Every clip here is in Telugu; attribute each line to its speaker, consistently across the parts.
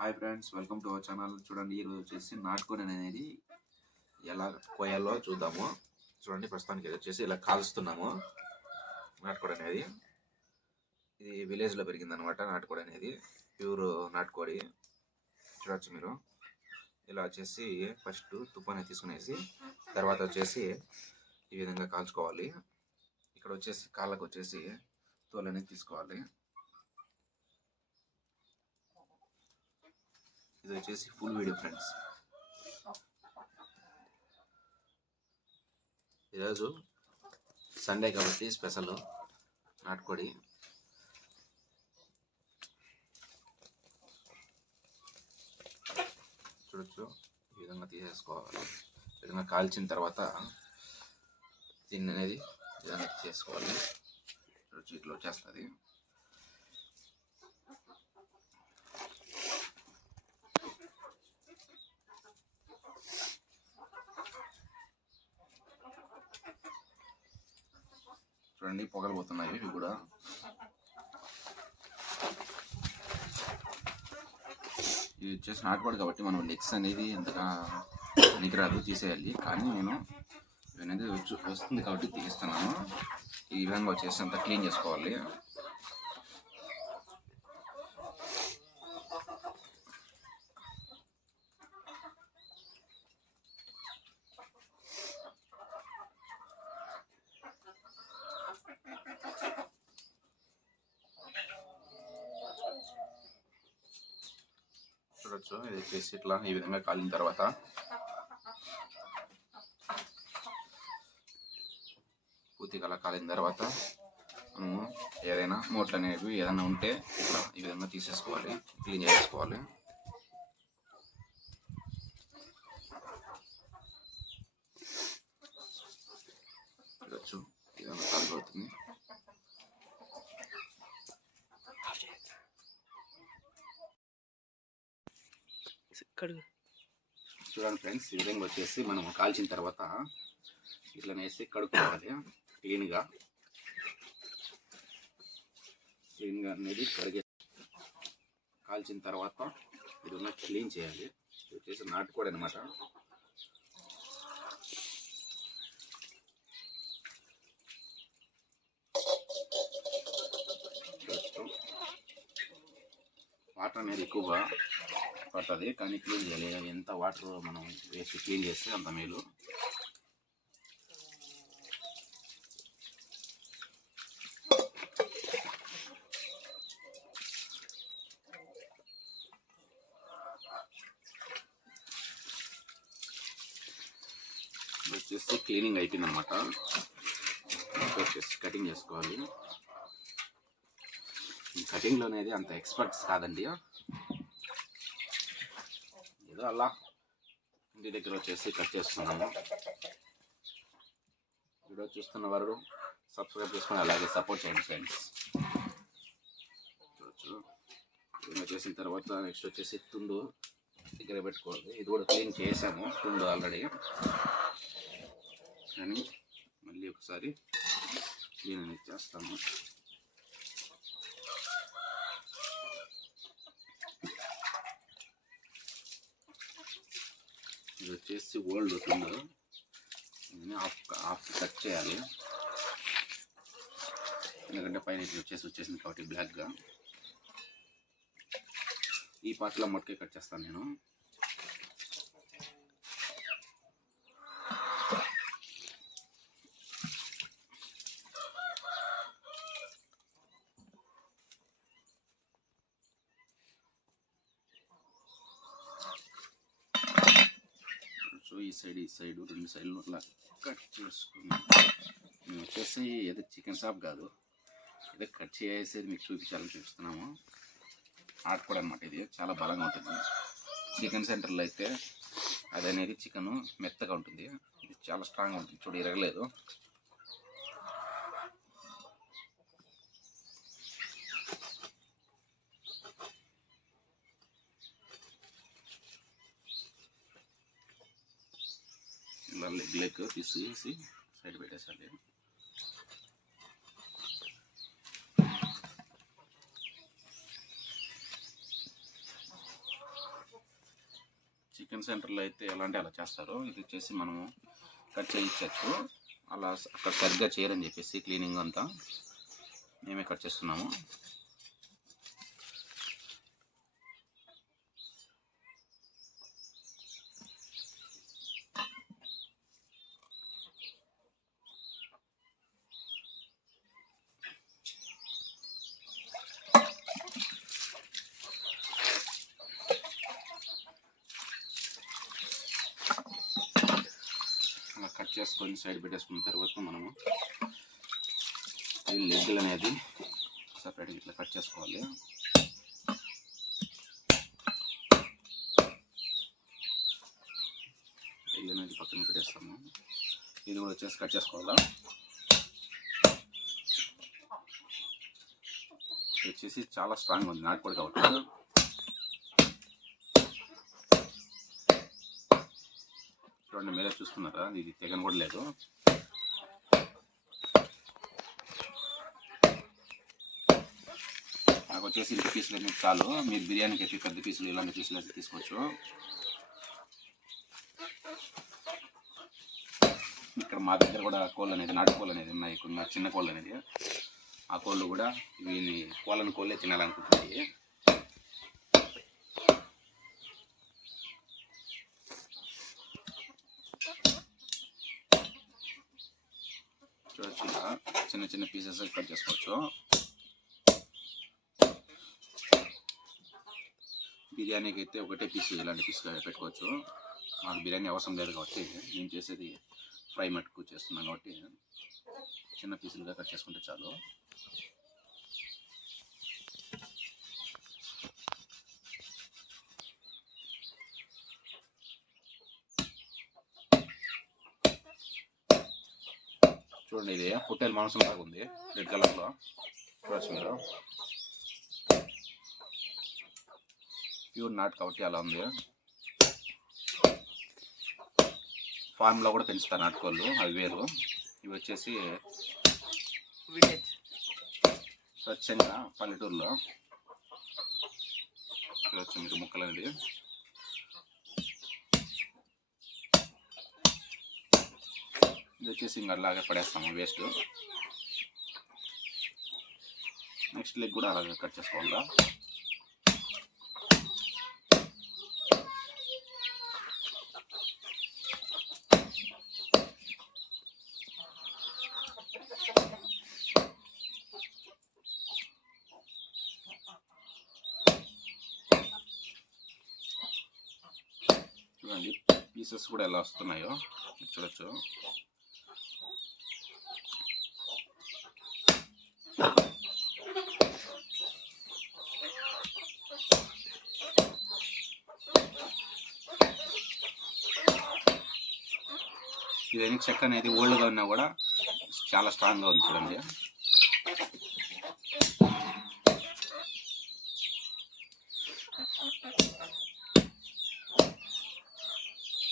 Speaker 1: Hi friends welcome to our channel. చూడండి ఈరోజు వచ్చేసి నాటుకోడి అనేది ఎలా కోయాలో చూద్దాము. చూడండి ప్రస్తుతానికి ఇది వచ్చేసి ఇలా కాలుస్తున్నాము నాటుకోడి అనేది. ఇది విలేజ్లో పెరిగింది అనమాట నాటుకోడి అనేది ప్యూర్ నాటుకోడి. చూడొచ్చు మీరు. ఇలా వచ్చేసి ఫస్ట్ తుప్పని తీసుకునేసి తర్వాత వచ్చేసి ఈ విధంగా కాల్చుకోవాలి. ఇక్కడ వచ్చేసి కాళ్ళకు వచ్చేసి తోలు అనేది తీసుకోవాలి. ఇది వచ్చేసి ఫుల్ వీడియో ఫ్రెండ్స్ ఈరోజు సండే కాబట్టి స్పెషల్ నాటుకోడి. చూడొచ్చు ఈ విధంగా తీసేసుకోవాలి. ఈ విధంగా కాల్చిన తర్వాత దీన్ని అనేది ఈ విధంగా తీసేసుకోవాలి. చూడొచ్చు ఇట్లా వచ్చేస్తుంది. చూడండి పొగలు పోతున్నాయి ఇవి కూడా. ఇది వచ్చేసి నాటుబడి కాబట్టి మనం లెగ్స్ అనేది ఎంతగా నిగరాదు తీసేయాలి. కానీ నేను ఇవి అనేది వస్తుంది కాబట్టి తీస్తున్నాను. ఈ విధంగా వచ్చేసి అంతా క్లీన్ చేసుకోవాలి. చూడొచ్చు. ఇది వచ్చేసి ఇట్లా ఈ విధంగా కాలిన తర్వాత. పూర్తిగా అలా కాలిన తర్వాత మనము ఏదైనా మూట్లు అనేవి ఏదైనా ఉంటే ఇట్లా ఈ విధంగా తీసేసుకోవాలి. క్లీన్ చేసుకోవాలి చూడొచ్చు. ఈ విధంగా కాలిపోతుంది.
Speaker 2: కడుగు
Speaker 1: చూడండి ఫ్రెండ్స్ ఈ విధంగా వచ్చేసి మనం కాల్చిన తర్వాత ఇట్లా వేసి కడుక్కోవాలి. క్లీన్గా. క్లీన్గా అనేది కడిగే కాల్చిన తర్వాత ఇది ఉన్న క్లీన్ చేయాలి. ఇది వచ్చేసి నాటుకోడు అనమాట వాటర్ అనేది ఎక్కువగా పడుతుంది. కానీ క్లీన్ చేయాలి ఎంత వాటర్ మనం వేసి క్లీన్ చేస్తే అంత మేలు. వచ్చేసి క్లీనింగ్ అయిపోయింది అనమాట వచ్చేసి కటింగ్ చేసుకోవాలి. కటింగ్లో అనేది అంత ఎక్స్పర్ట్స్ కాదండి. ఏదో అలా ఇంటి దగ్గర వచ్చేసి కట్ చేస్తున్నాము వీడియో చూస్తున్న వారు సబ్స్క్రైబ్ చేసుకొని అలాగే సపోర్ట్ చేయండి ఫ్రెండ్స్ చూడొచ్చు. ఇలా చేసిన తర్వాత నెక్స్ట్ వచ్చేసి తుండు దగ్గర పెట్టుకోవాలి. ఇది కూడా క్లీన్ చేసాము తుండు ఆల్రెడీ కానీ మళ్ళీ ఒకసారి క్లీన్ అనేది చేస్తాము. ఇది వచ్చేసి ఓల్డ్ తుండు దీన్ని ఆఫ్ ఆఫ్ కట్ చేయాలి. ఎందుకంటే పైన ఇట్లా వచ్చేసి వచ్చేసింది కాబట్టి బ్లాక్గా ఈ పాత్రలో మొట్టకే కట్ చేస్తాను నేను. ఈ సైడ్ ఈ సైడ్ రెండు సైడ్లు అట్లా కట్ చేసుకుని మేము వచ్చేసి ఏదో చికెన్ షాప్ కాదు ఏదో కట్ చేసేది మీకు చూపించాలని చూపిస్తున్నాము ఆడుకోవడం అనమాట ఇది. చాలా బలంగా ఉంటుంది. చికెన్ సెంటర్లో అయితే అది అనేది చికెను మెత్తగా ఉంటుంది. ఇది చాలా స్ట్రాంగ్గా ఉంటుంది. చూడు ఇరగలేదు. ఇలా లెగ్ లెగ్ తీసేసి సైడ్ పెట్టేసాలి. చికెన్ సెంటర్లో అయితే ఎలాంటి అలా చేస్తారు ఇది వచ్చేసి మనము కట్ చేయించవచ్చు అలా అక్కడ సరిగ్గా చేయరని చెప్పేసి క్లీనింగ్ అంతా మేమే కట్ చేస్తున్నాము. పెట్టేసుకొని సైడ్ పెట్టేసుకున్న తర్వాత మనము ఈ లెగ్గులు అనేది సపరేట్గా ఇట్లా కట్ చేసుకోవాలి. లెగ్ అనేది పక్కన పెట్టేస్తాము. ఇది కూడా వచ్చేసి కట్ చేసుకోవాలా? ఇది వచ్చేసి చాలా స్ట్రాంగ్ ఉంది. నాటుకోడి కాబట్టి చూడండి మీరే చూస్తున్నారా? ఇది తెగని కూడా లేదు. నాకు వచ్చేసి ఇంటి పీసులు అనేది చాలు. మీరు బిర్యానీకి అయితే పెద్ద పీసులు ఇలాంటి పీసులు అయితే తీసుకోవచ్చు. ఇక్కడ మా దగ్గర కూడా కోళ్ళు అనేది నాటు కోళ్ళు అనేది ఉన్నాయి. కొన్ని చిన్న కోళ్ళు అనేది. ఆ కోళ్ళు కూడా వీని కోళ్ళని కోళ్ళే తినాలనుకుంటున్నాయి చూడొచ్చు ఇలా చిన్న చిన్న పీసెస్ కట్ చేసుకోవచ్చు. బిర్యానీకి అయితే ఒకటే పీస్ ఇలాంటి పీస్ పెట్టుకోవచ్చు. మాకు బిర్యానీ అవసరం లేదు కాబట్టి నేను చేసేది ఫ్రై మట్టుకు చేస్తున్నాను కాబట్టి చిన్న పీసులుగా కట్ చేసుకుంటే చాలు. చూడండి ఇది పొట్టేలు మాంసం లాగా ఉంది రెడ్ కలర్లో. చూడొచ్చు మీరు ప్యూర్ నాట్ కాబట్టి అలా ఉంది. ఫార్మ్లో కూడా పెంచుతారు నాటుకోళ్ళు అవి వేరు. ఇవి వచ్చేసి స్వచ్ఛంగా పల్లెటూరులో. చూడొచ్చు మీరు ముక్కలు అనేది ఇది వచ్చేసి ఇంకా అలాగే పడేస్తాము వేస్ట్. నెక్స్ట్ లెగ్ కూడా అలాగే కట్ చేసుకోవాలా? చూడండి పీసెస్ కూడా ఎలా వస్తున్నాయో చూడొచ్చు. ఇది ఇదేమి చెక్క అనేది ఓల్డ్గా ఉన్నా కూడా చాలా స్ట్రాంగ్గా ఉంది చూడండి.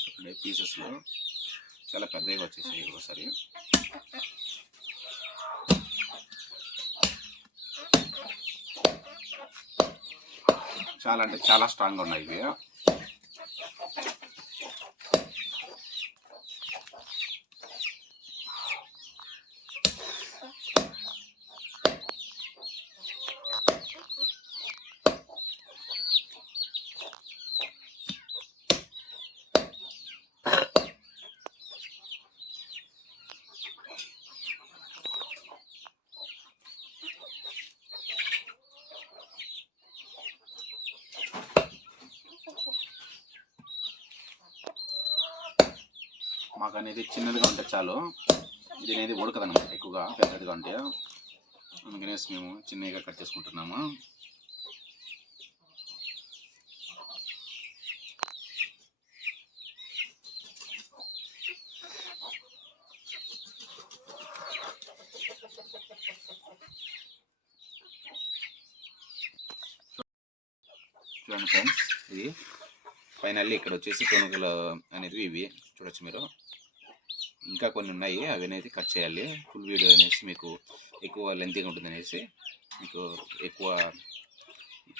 Speaker 1: చూడండి పీసెస్లో చాలా పెద్దగా వచ్చేసాయి ఒకసారి. చాలా అంటే చాలా స్ట్రాంగ్గా ఉన్నాయి ఇవి. మాకు అనేది చిన్నదిగా ఉంటే చాలు. ఇది అనేది ఉడకదనమాట ఎక్కువగా పెద్దదిగా ఉంటే. అందుకనేసి మేము చిన్నగా కట్ చేసుకుంటున్నాము. చూడండి ఫ్రెండ్స్ ఇది ఫైనల్లీ ఇక్కడ వచ్చేసి కొనుగోలు అనేది ఇవి. చూడొచ్చు మీరు. ఇంకా కొన్ని ఉన్నాయి. అవి అనేది కట్ చేయాలి. ఫుల్ వీడియో అనేసి మీకు ఎక్కువ లెంతీగా ఉంటుంది అనేసి మీకు ఎక్కువ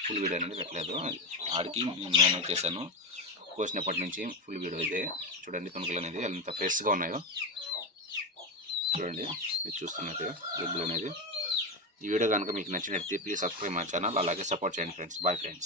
Speaker 1: ఫుల్ వీడియో అనేది పెట్టలేదు. ఆడికి నేను చేశాను. కోసినప్పటి నుంచి ఫుల్ వీడియో ఇదే. చూడండి తుణుకులు అనేది ఎంత ఫ్రెష్గా ఉన్నాయో. చూడండి మీరు చూస్తున్నట్టు ఎగ్గులు అనేది. ఈ వీడియో కనుక మీకు నచ్చినట్టు ప్లీజ్ సబ్స్క్రైబ్ మై ఛానల్. అలాగే సపోర్ట్ చేయండి ఫ్రెండ్స్. Bye friends.